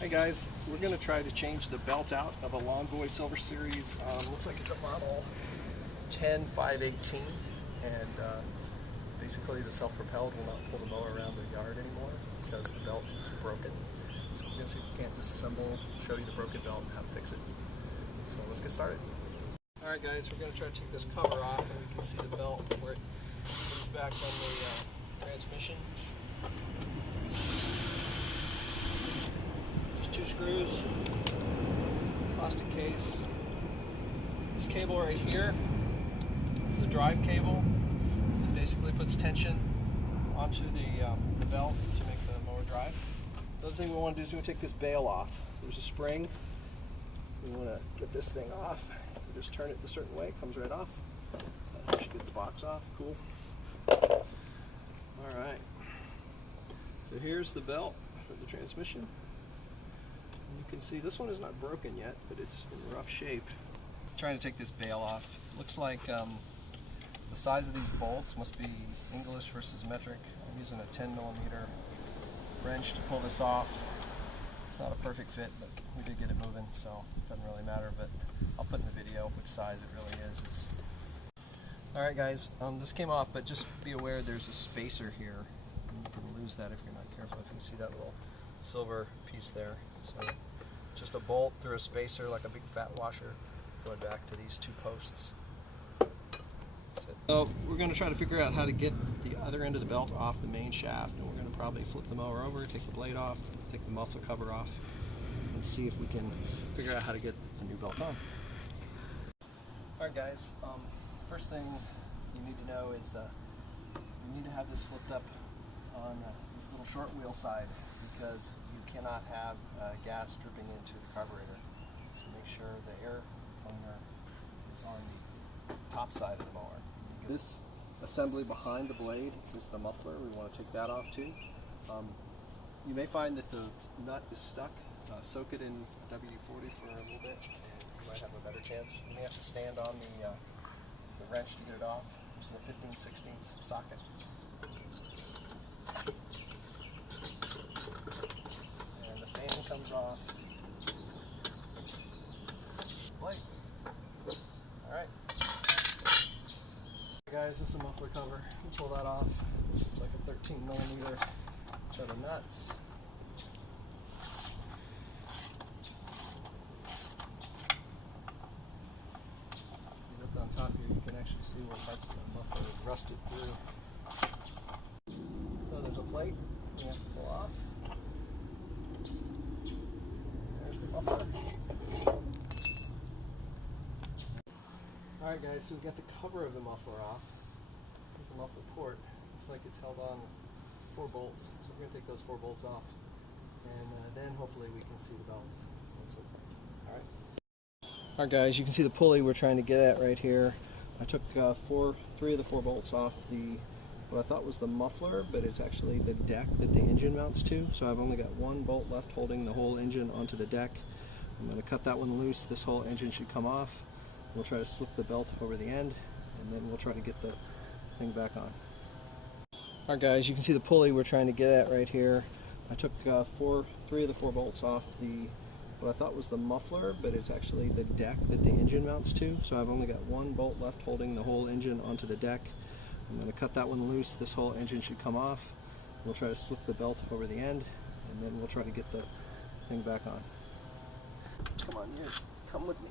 Hey guys, we're going to try to change the belt out of a Lawn-Boy Silver Series. Looks like it's a model 10518, and basically the self-propelled will not pull the mower around the yard anymore because the belt is broken. So we're going to see if we can't disassemble, show you the broken belt and how to fix it. So let's get started. Alright guys, we're going to try to take this cover off, and we can see the belt where it goes back on the transmission. Two screws, plastic case. This cable right here is the drive cable. It basically puts tension onto the belt to make the mower drive. The other thing we want to do is we take this bail off. There's a spring. We want to get this thing off. You just turn it a certain way, it comes right off. You should get the box off. Cool. All right. So here's the belt for the transmission. You can see this one is not broken yet, but it's in rough shape. Trying to take this bail off. Looks like the size of these bolts must be English versus metric. I'm using a 10mm wrench to pull this off. It's not a perfect fit, but we did get it moving, so it doesn't really matter, but I'll put in the video which size it really is. Alright guys, this came off, but just be aware there's a spacer here. You can lose that if you're not careful. If you see that little silver piece there. So just a bolt through a spacer, like a big fat washer, going back to these two posts. That's it. So we're going to try to figure out how to get the other end of the belt off the main shaft, and we're going to probably flip the mower over, take the blade off, take the muffler cover off, and see if we can figure out how to get the new belt on. Alright guys, first thing you need to know is you need to have this flipped up on this little short wheel side, because you cannot have gas dripping into the carburetor. So make sure the air cleaner is on the top side of the mower. This assembly behind the blade is the muffler. We want to take that off too. You may find that the nut is stuck. Soak it in WD-40 for a little bit, and you might have a better chance. You may have to stand on the wrench to get it off. This is a 15/16 socket. And the fan comes off. Blade. Alright. Guys, this is a muffler cover. We'll pull that off. This looks like a 13mm set of nuts. Look on top here, you can actually see where parts of the muffler is rusted through. So there's a plate we have to pull off. There's the muffler. Alright guys, so we got the cover of the muffler off. Here's the muffler port. Looks like it's held on with 4 bolts. So we're going to take those 4 bolts off, and then hopefully we can see the belt. Alright. Alright guys, you can see the pulley we're trying to get at right here. I took 3 of the 4 bolts off what I thought was the muffler, but it's actually the deck that the engine mounts to. So I've only got 1 bolt left holding the whole engine onto the deck. I'm going to cut that one loose. This whole engine should come off. We'll try to slip the belt over the end, and then we'll try to get the thing back on. Alright guys, you can see the pulley we're trying to get at right here. I took 3 of the 4 bolts off what I thought was the muffler, but it's actually the deck that the engine mounts to. So I've only got 1 bolt left holding the whole engine onto the deck. I'm going to cut that one loose. This whole engine should come off. We'll try to slip the belt over the end, and then we'll try to get the thing back on. Come on, you come with me.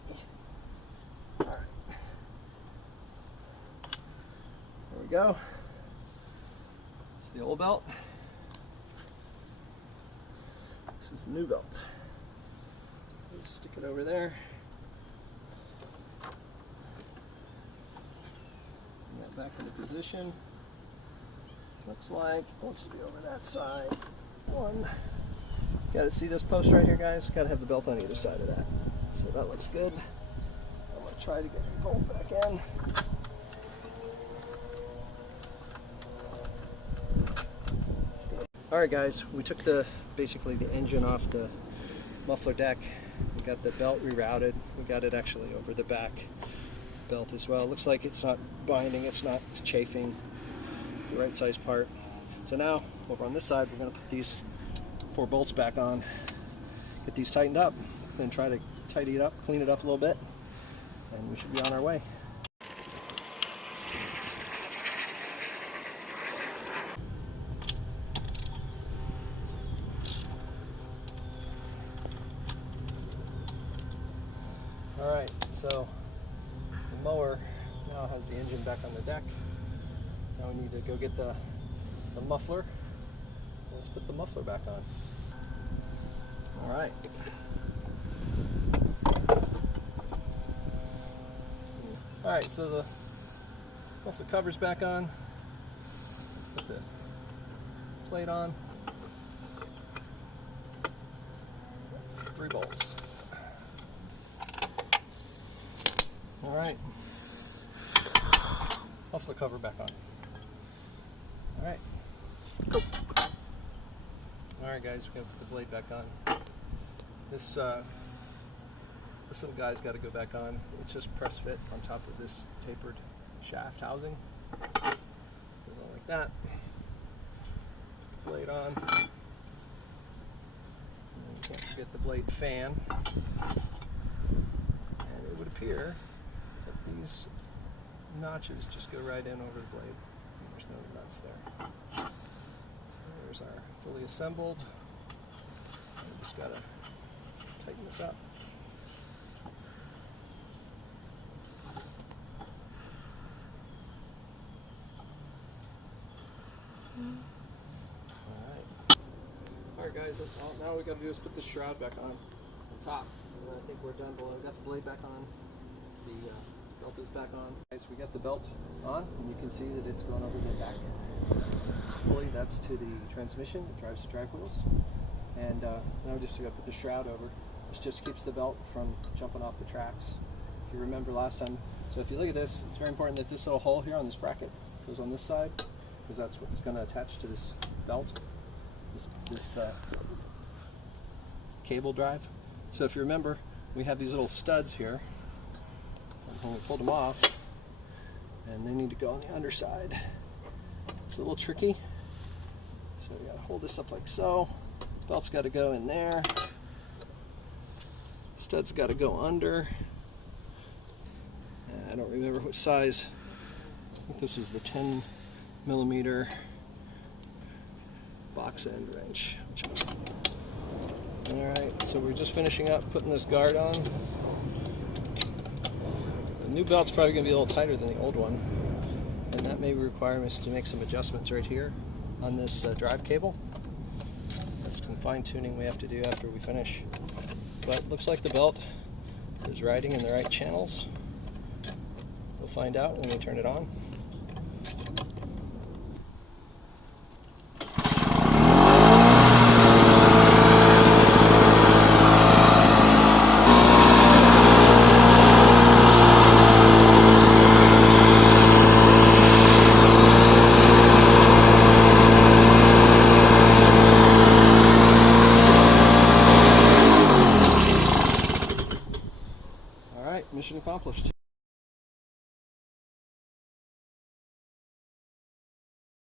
Alright. There we go. It's the old belt. This is the new belt. Let's stick it over there. Bring that back into position. Looks like it wants to be over that side. Got to see this post right here, guys. Got to have the belt on either side of that. So that looks good. I'm going to try to get the bolt back in. Alright guys, we took basically the engine off the muffler deck. We got the belt rerouted. We got it actually over the back belt as well. It looks like it's not binding, it's not chafing. It's the right size part. So now, over on this side, we're going to put these 4 bolts back on. get these tightened up, then try to tidy it up, clean it up a little bit, and we should be on our way. Alright, so the mower now has the engine back on the deck. Now we need to go get the muffler. Let's put the muffler back on. Alright. Alright, so the muffler cover's back on. Put the plate on. 3 bolts. Alright. Muffler cover back on. Alright. Alright guys, we're going to put the blade back on. This little guy's got to go back on. It's just press fit on top of this tapered shaft housing. Goes on like that. Blade on. And you can't forget the blade fan. And it would appear that these notches just go right in over the blade. There's no nuts there. So there's our fully assembled. We just gotta tighten this up. Alright guys, now all we gotta do is put this shroud back on top. And I think we're done below. We got the blade back on. The belt is back on. Guys, we got the belt on, and you can see that it's going over the back pulley. That's to the transmission. It drives the drive wheels. And now we're just going to put the shroud over. This just keeps the belt from jumping off the tracks. If you remember last time, so if you look at this, it's very important that this little hole here on this bracket goes on this side, because that's what's going to attach to this belt, this cable drive. So if you remember, we have these little studs here. When we pulled them off, and they need to go on the underside. It's a little tricky, so we gotta hold this up like so. The belt's got to go in there. Stud's got to go under. I don't remember what size. I think this was the 10mm box end wrench. Alright, so we're just finishing up putting this guard on. The new belt's probably going to be a little tighter than the old one, and that may require us to make some adjustments right here on this drive cable. That's some fine tuning we have to do after we finish. But it looks like the belt is riding in the right channels. We'll find out when we turn it on.